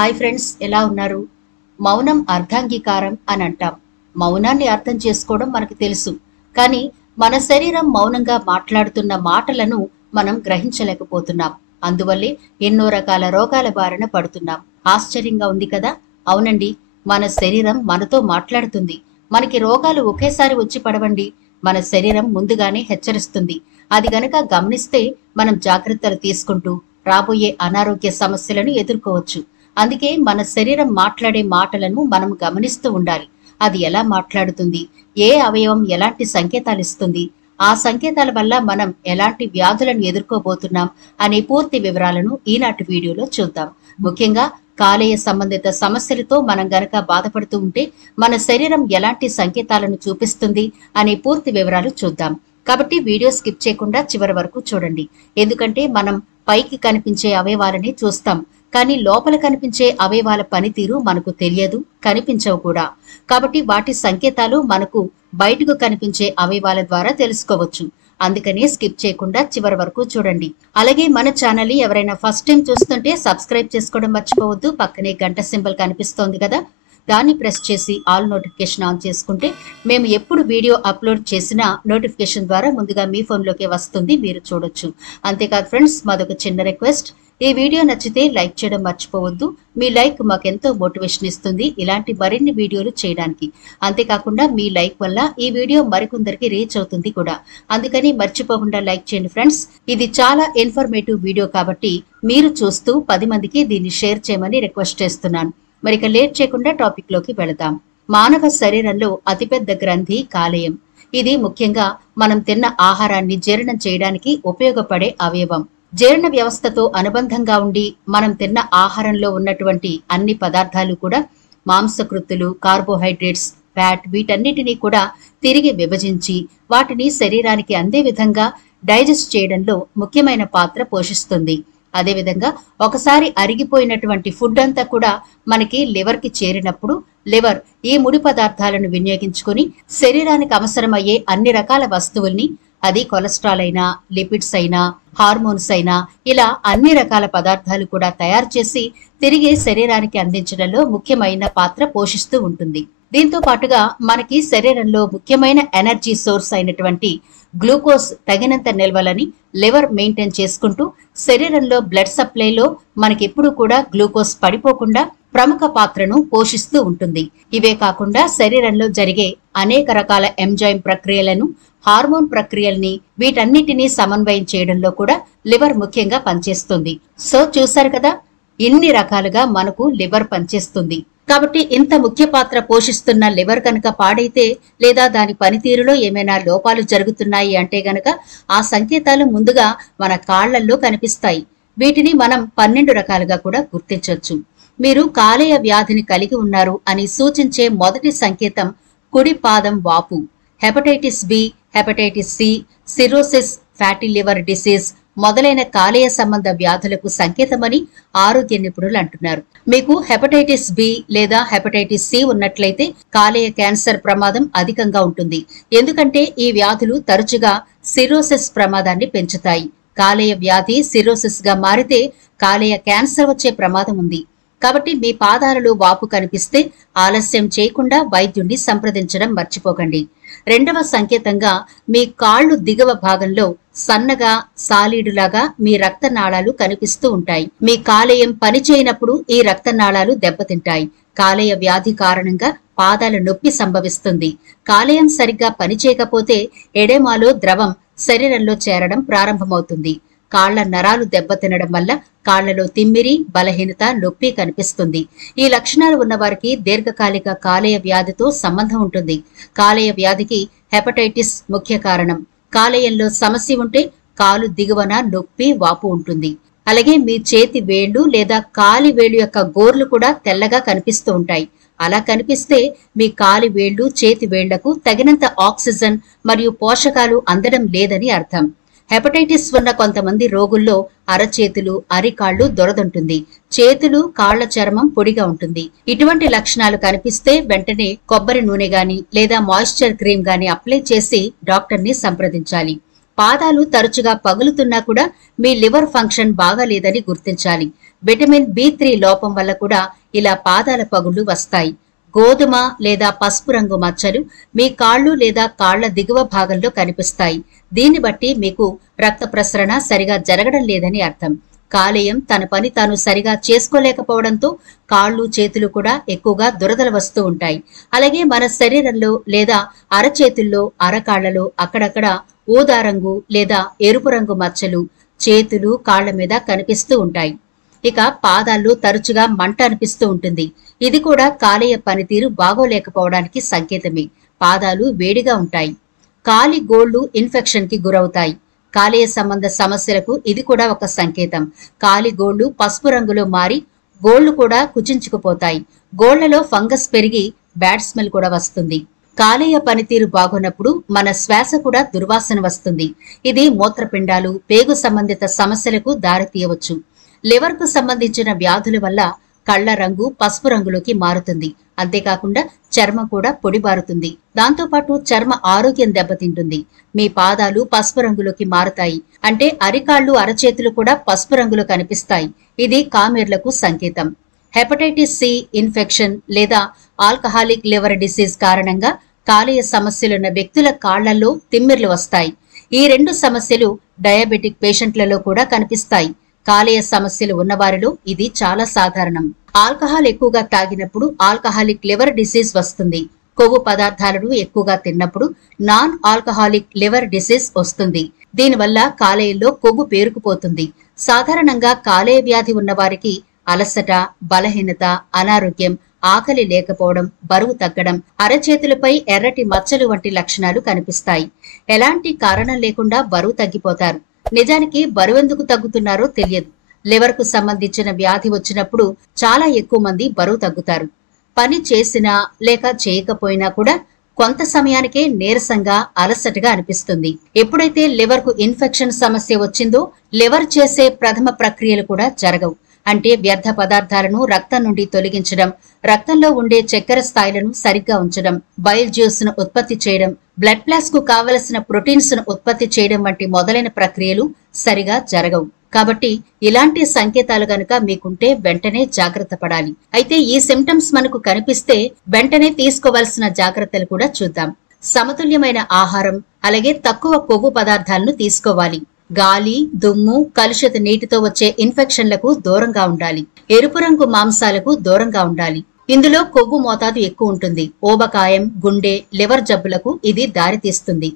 Hi friends, ఎలా ఉన్నారు? మౌనం అర్ధాంగీకారం అని అంటాం. మౌనాన్ని అర్థం చేసుకోవడం మనకు తెలుసు, కానీ మన శరీరం మౌనంగా మాట్లాడుతున్న మాటలను మనం గ్రహించలేకపోతున్నాం. అందువల్లే ఎన్నో రకాల రోగాల బారిన పడుతున్నాం. ఆశ్చర్యంగా ఉంది కదా? అవునండి, మన శరీరం మనతో మాట్లాడుతుంది. మనకి రోగాలు ఒకేసారి వచ్చి పడవండి. మన శరీరం ముందుగానే హెచ్చరిస్తుంది. అది గనక గమనిస్తే మనం జాగ్రత్తలు తీసుకుంటూ రాబోయే అనారోగ్య సమస్యలను ఎదుర్కోవచ్చు. అందుకే మన శరీరం మాట్లాడే మాటలను మనం గమనిస్తూ ఉండాలి. అది ఎలా మాట్లాడుతుంది, ఏ అవయవం ఎలాంటి సంకేతాలు ఇస్తుంది, ఆ సంకేతాల వల్ల మనం ఎలాంటి వ్యాధులను ఎదుర్కోబోతున్నాం అనే పూర్తి వివరాలను ఈనాటి వీడియోలో చూద్దాం. ముఖ్యంగా కాలేయ సంబంధిత సమస్యలతో మనం గనక బాధపడుతూ ఉంటే మన శరీరం ఎలాంటి సంకేతాలను చూపిస్తుంది అనే పూర్తి వివరాలు చూద్దాం. కాబట్టి వీడియో స్కిప్ చేయకుండా చివరి వరకు చూడండి. ఎందుకంటే మనం పైకి కనిపించే అవయవాలని చూస్తాం, కానీ లోపల కనిపించే అవయవాల పనితీరు మనకు తెలియదు, కనిపించవు కూడా. కాబట్టి వాటి సంకేతాలు మనకు బయటకు కనిపించే అవయవాల ద్వారా తెలుసుకోవచ్చు. అందుకనే స్కిప్ చేయకుండా చివరి వరకు చూడండి. అలాగే మన ఛానల్ ని ఎవరైనా ఫస్ట్ టైం చూస్తుంటే సబ్స్క్రైబ్ చేసుకోవడం మర్చిపోవద్దు. పక్కనే గంట సింబల్ కనిపిస్తోంది కదా, దాన్ని ప్రెస్ చేసి ఆల్ నోటిఫికేషన్ ఆన్ చేసుకుంటే మేము ఎప్పుడు వీడియో అప్లోడ్ చేసినా నోటిఫికేషన్ ద్వారా ముందుగా మీ ఫోన్లోకి వస్తుంది, మీరు చూడొచ్చు. అంతేకాదు ఫ్రెండ్స్, మాదొక చిన్న రిక్వెస్ట్, ఈ వీడియో నచ్చితే లైక్ చేయడం మర్చిపోవద్దు. మీ లైక్ మాకెంతో మోటివేషన్ ఇస్తుంది ఇలాంటి మరిన్ని వీడియోలు చేయడానికి. అంతేకాకుండా మీ లైక్ వల్ల ఈ వీడియో మరికొందరికి రీచ్ అవుతుంది కూడా. అందుకని మర్చిపోకుండా లైక్ చేయండి ఫ్రెండ్స్. ఇది చాలా ఇన్ఫర్మేటివ్ వీడియో కాబట్టి మీరు చూస్తూ 10 మందికి దీన్ని షేర్ చేయమని రిక్వెస్ట్ చేస్తున్నాను. మరిక లేట్ చేయకుండా టాపిక్ లోకి వెళదాం. మానవ శరీరంలో అతిపెద్ద గ్రంథి కాలేయం. ఇది ముఖ్యంగా మనం తిన్న ఆహారాన్ని జీర్ణం చేయడానికి ఉపయోగపడే అవయవం. జీర్ణ వ్యవస్థతో అనుబంధంగా ఉండి మనం తిన్న ఆహారంలో ఉన్నటువంటి అన్ని పదార్థాలు కూడా మాంసకృత్తులు, కార్బోహైడ్రేట్స్, ఫ్యాట్ వీటన్నిటినీ కూడా తిరిగి విభజించి వాటిని శరీరానికి అందే విధంగా డైజెస్ట్ చేయడంలో ముఖ్యమైన పాత్ర పోషిస్తుంది. అదేవిధంగా ఒకసారి అరిగిపోయినటువంటి ఫుడ్ అంతా కూడా మనకి లివర్ కి చేరినప్పుడు లివర్ ఈ ముడి పదార్థాలను వినియోగించుకుని శరీరానికి అవసరమయ్యే అన్ని రకాల వస్తువుల్ని, అది కొలెస్ట్రాల్ అయినా, లిపిడ్స్ అయినా, హార్మోన్స్ అయినా, ఇలా అన్ని రకాల పదార్థాలు కూడా తయారు చేసి తిరిగి శరీరానికి అందించడంలో ముఖ్యమైన పాత్ర పోషిస్తూ ఉంటుంది. దీంతో పాటుగా మనకి శరీరంలో ముఖ్యమైన ఎనర్జీ సోర్స్ అయినటువంటి గ్లూకోజ్ తగినంత నిల్వలని లివర్ మెయింటైన్ చేసుకుంటూ శరీరంలో బ్లడ్ సప్లైలో మనకెప్పుడు కూడా గ్లూకోజ్ పడిపోకుండా ప్రముఖ పాత్రను పోషిస్తూ ఉంటుంది. ఇవే కాకుండా శరీరంలో జరిగే అనేక రకాల ఎంజైమ్ ప్రక్రియలను, హార్మోన్ ప్రక్రియల్ని, వీటన్నిటినీ సమన్వయం చేయడంలో కూడా లివర్ ముఖ్యంగా పనిచేస్తుంది. సో చూసారు కదా, ఇన్ని రకాలుగా మనకు లివర్ పనిచేస్తుంది. కాబట్టి ఇంత ముఖ్య పాత్ర పోషిస్తున్న లివర్ కనుక పాడైతే, లేదా దాని పనితీరులో ఏమైనా లోపాలు జరుగుతున్నాయి అంటే గనక ఆ సంకేతాలు ముందుగా మన కాళ్లల్లో కనిపిస్తాయి. వీటిని మనం 12 రకాలుగా కూడా గుర్తించవచ్చు. మీరు కాలేయ వ్యాధిని కలిగి ఉన్నారు అని సూచించే మొదటి సంకేతం కుడి పాదం వాపు, hepatitis B, hepatitis C, cirrhosis, fatty liver disease మొదలైన కాలేయ సంబంధ వ్యాధులకు సంకేతమని ఆరోగ్య నిపుణులు అంటున్నారు. మీకు హెపటైటిస్ బి లేదా హెపటైటిస్ సి ఉన్నట్లయితే కాలేయ క్యాన్సర్ ప్రమాదం అధికంగా ఉంటుంది. ఎందుకంటే ఈ వ్యాధులు తరచుగా సిరోసిస్ ప్రమాదాన్ని పెంచుతాయి. కాలేయ వ్యాధి సిరోసిస్ గా మారితే కాలేయ క్యాన్సర్ వచ్చే ప్రమాదం ఉంది. కాబట్టి మీ పాదాలలో వాపు కనిపిస్తే ఆలస్యం చేయకుండా వైద్యుడిని సంప్రదించడం మర్చిపోకండి. రెండవ సంకేతంగా మీ కాళ్ళు దిగువ భాగంలో సన్నగా సాలీడులాగా మీ రక్తనాళాలు కనిపిస్తూ ఉంటాయి. మీ కాలేయం పనిచేయనప్పుడు ఈ రక్తనాళాలు దెబ్బతింటాయి. కాలేయ వ్యాధి కారణంగా పాదాల నొప్పి సంభవిస్తుంది. కాలేయం సరిగ్గా పనిచేయకపోతే ఎడెమాలో ద్రవం శరీరంలో చేరడం ప్రారంభమవుతుంది. కాళ్ల నరాలు దెబ్బతినడం వల్ల కాళ్లలో తిమ్మిరి, బలహీనత, నొప్పి కనిపిస్తుంది. ఈ లక్షణాలు ఉన్నవారికి దీర్ఘకాలిక కాలేయ వ్యాధితో సంబంధం ఉంటుంది. కాలేయ వ్యాధికి హెపటైటిస్ ముఖ్య కారణం. కాలేయంలో సమస్య ఉంటే కాలు దిగువన నొప్పి, వాపు ఉంటుంది. అలాగే మీ చేతి వేళ్లు లేదా కాలి వేళ్లు యొక్క గోర్లు కూడా తెల్లగా కనిపిస్తూ ఉంటాయి. అలా కనిపిస్తే మీ కాలి వేళ్లు, చేతి వేళ్లకు తగినంత ఆక్సిజన్ మరియు పోషకాలు అందడం లేదని అర్థం. హెపటైటిస్ ఉన్న కొంతమంది రోగుల్లో అరచేతులు, అరికాళ్లు దొరదుంటుంది. చేతులు, కాళ్ల చర్మం పొడిగా ఉంటుంది. ఇటువంటి లక్షణాలు కనిపిస్తే వెంటనే కొబ్బరి నూనె గాని లేదా మాయిశ్చర్ క్రీమ్ గాని అప్లై చేసి డాక్టర్ ని సంప్రదించాలి. పాదాలు తరచుగా పగులుతున్నా కూడా మీ లివర్ ఫంక్షన్ బాగా లేదని గుర్తించాలి. విటమిన్ B3 లోపం వల్ల కూడా ఇలా పాదాల పగుళ్లు వస్తాయి. గోధుమ లేదా పసుపు రంగు మచ్చలు మీ కాళ్ళు లేదా కాళ్ల దిగువ భాగంలో కనిపిస్తాయి. దీన్ని బట్టి మీకు రక్త ప్రసరణ సరిగా జరగడం లేదని అర్థం. కాలేయం తన పని తాను సరిగా చేసుకోలేకపోవడంతో కాళ్ళు చేతులు కూడా ఎక్కువగా దురదలు వస్తూ ఉంటాయి. అలాగే మన శరీరంలో లేదా అరచేతుల్లో అరకాళ్లలో అక్కడక్కడ ఊదా రంగు లేదా ఎరుపు రంగు మచ్చలు చేతులు కాళ్ల మీద కనిపిస్తూ ఉంటాయి. ఇక పాదాల్లో తరచుగా మంట అనిపిస్తూ ఉంటుంది. ఇది కూడా కాలేయ పనితీరు బాగోలేకపోవడానికి సంకేతమే. పాదాలు వేడిగా ఉంటాయి. కాలి గోళ్లు ఇన్ఫెక్షన్ కి గురవుతాయి. కాలేయ సంబంధ సమస్యలకు ఇది కూడా ఒక సంకేతం. కాలి గోళ్లు పసుపు రంగులో మారి గోళ్లు కూడా కుచించుకుపోతాయి. గోళ్లలో ఫంగస్ పెరిగి బ్యాడ్ స్మెల్ కూడా వస్తుంది. కాలేయ పనితీరు బాగున్నప్పుడు మన శ్వాస కూడా దుర్వాసన వస్తుంది. ఇది మూత్రపిండాలు పేగు సంబంధిత సమస్యలకు దారితీయవచ్చు. లివర్ కు సంబంధించిన వ్యాధుల వల్ల కళ్ల రంగు పసుపు రంగులోకి మారుతుంది. అంతేకాకుండా చర్మం కూడా పొడిబారుతుంది. దాంతోపాటు చర్మ ఆరోగ్యం దెబ్బతింటుంది. మీ పాదాలు పసుపు రంగులోకి మారుతాయి. అంటే అరికాళ్లు అరచేతులు కూడా పసుపు రంగులో కనిపిస్తాయి. ఇది కామెర్లకు సంకేతం. హెపటైటిస్ సి ఇన్ఫెక్షన్ లేదా ఆల్కహాలిక్ లివర్ డిసీజ్ కారణంగా కాలేయ సమస్యలున్న వ్యక్తుల కాళ్లలో తిమ్మిర్లు వస్తాయి. ఈ రెండు సమస్యలు డయాబెటిక్ పేషెంట్లలో కూడా కనిపిస్తాయి. కాలేయ సమస్యలు ఉన్నవారిలో ఇది చాలా సాధారణం. ఆల్కహాల్ ఎక్కువగా తాగినప్పుడు ఆల్కహాలిక్ లివర్ డిసీజ్ వస్తుంది. కొవ్వు పదార్థాలను ఎక్కువగా తిన్నప్పుడు నాన్ ఆల్కహాలిక్ లివర్ డిసీజ్ వస్తుంది. దీనివల్ల కాలేయంలో కొవ్వు పేరుకుపోతుంది. సాధారణంగా కాలేయ వ్యాధి ఉన్నవారికి అలసట, బలహీనత, అనారోగ్యం, ఆకలి లేకపోవడం, బరువు తగ్గడం, అరచేతులపై ఎర్రటి మచ్చలు వంటి లక్షణాలు కనిపిస్తాయి. ఎలాంటి కారణం లేకుండా బరువు తగ్గిపోతారు. నిజానికి బరువెందుకు తగ్గుతున్నారో తెలియదు. లివర్ కు సంబంధించిన వ్యాధి వచ్చినప్పుడు చాలా ఎక్కువ మంది బరువు తగ్గుతారు. పని చేసినా లేక చేయకపోయినా కూడా కొంత సమయానికే నీరసంగా అలసటగా అనిపిస్తుంది. ఎప్పుడైతే లివర్ కు ఇన్ఫెక్షన్ సమస్య వచ్చిందో లివర్ చేసే ప్రథమ ప్రక్రియలు కూడా జరగవు. అంటే వ్యర్థ పదార్థాలను రక్తం నుండి తొలగించడం, రక్తంలో ఉండే చక్కెర స్థాయిలను సరిగ్గా ఉంచడం, బైల్ జ్యూస్ ను ఉత్పత్తి చేయడం, బ్లడ్ ప్లాస్ కు కావలసిన ప్రోటీన్స్ ను ఉత్పత్తి చేయడం వంటి మొదలైన ప్రక్రియలు సరిగా జరగవు. కాబట్టి ఇలాంటి సంకేతాలు గనుక మీకుంటే వెంటనే జాగ్రత్త పడాలి. అయితే ఈ సిమ్టమ్స్ మనకు కనిపిస్తే వెంటనే తీసుకోవాల్సిన జాగ్రత్తలు కూడా చూద్దాం. సమతుల్యమైన ఆహారం, అలాగే తక్కువ కొవ్వు పదార్థాలను తీసుకోవాలి. గాలి, దుమ్ము, కలుషిత నీటితో వచ్చే ఇన్ఫెక్షన్లకు దూరంగా ఉండాలి. ఎరుపు రంగు మాంసాలకు దూరంగా ఉండాలి. ఇందులో కొవ్వు మోతాదు ఎక్కువ ఉంటుంది. ఊబకాయం, గుండె, లివర్ జబ్బులకు ఇది దారితీస్తుంది.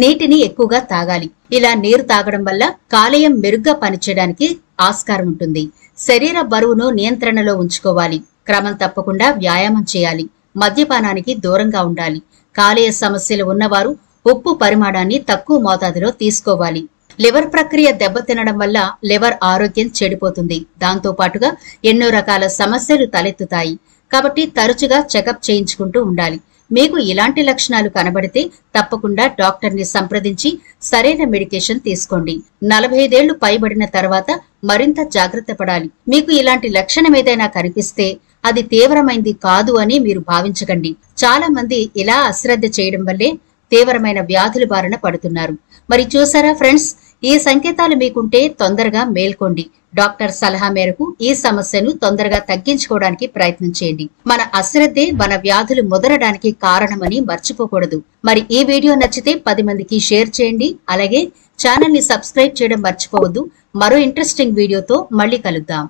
నీటిని ఎక్కువగా తాగాలి. ఇలా నీరు తాగడం వల్ల కాలేయం మెరుగ్గా పనిచేయడానికి ఆస్కారం ఉంటుంది. శరీర బరువును నియంత్రణలో ఉంచుకోవాలి. క్రమం తప్పకుండా వ్యాయామం చేయాలి. మద్యపానానికి దూరంగా ఉండాలి. కాలేయ సమస్యలు ఉన్నవారు ఉప్పు పరిమాణాన్ని తక్కువ మోతాదులో తీసుకోవాలి. లివర్ ప్రక్రియ దెబ్బతినడం వల్ల లివర్ ఆరోగ్యం చెడిపోతుంది. దాంతో పాటుగా ఎన్నో రకాల సమస్యలు తలెత్తుతాయి. కాబట్టి తరచుగా చెకప్ చేయించుకుంటూ ఉండాలి. మీకు ఇలాంటి లక్షణాలు కనబడితే తప్పకుండా డాక్టర్ని సంప్రదించి సరైన మెడికేషన్ తీసుకోండి. 45 ఏళ్లు పైబడిన తర్వాత మరింత జాగ్రత్త పడాలి. మీకు ఇలాంటి లక్షణం ఏదైనా కనిపిస్తే అది తీవ్రమైంది కాదు అని మీరు భావించకండి. చాలా మంది ఇలా అశ్రద్ధ చేయడం వల్లే తీవ్రమైన వ్యాధుల బారిన పడుతున్నారు. మరి చూసారా ఫ్రెండ్స్, ఈ సంకేతాలు మీకుంటే తొందరగా మేల్కోండి. డాక్టర్ సలహా మేరకు ఈ సమస్యను తొందరగా తగ్గించుకోవడానికి ప్రయత్నం చేయండి. మన అశ్రద్ధే మన వ్యాధులు ముదరడానికి కారణమని మర్చిపోకూడదు. మరి ఈ వీడియో నచ్చితే 10 మందికి షేర్ చేయండి. అలాగే ఛానల్ ని సబ్స్క్రైబ్ చేయడం మర్చిపోవద్దు. మరో ఇంట్రెస్టింగ్ వీడియోతో మళ్ళీ కలుద్దాం.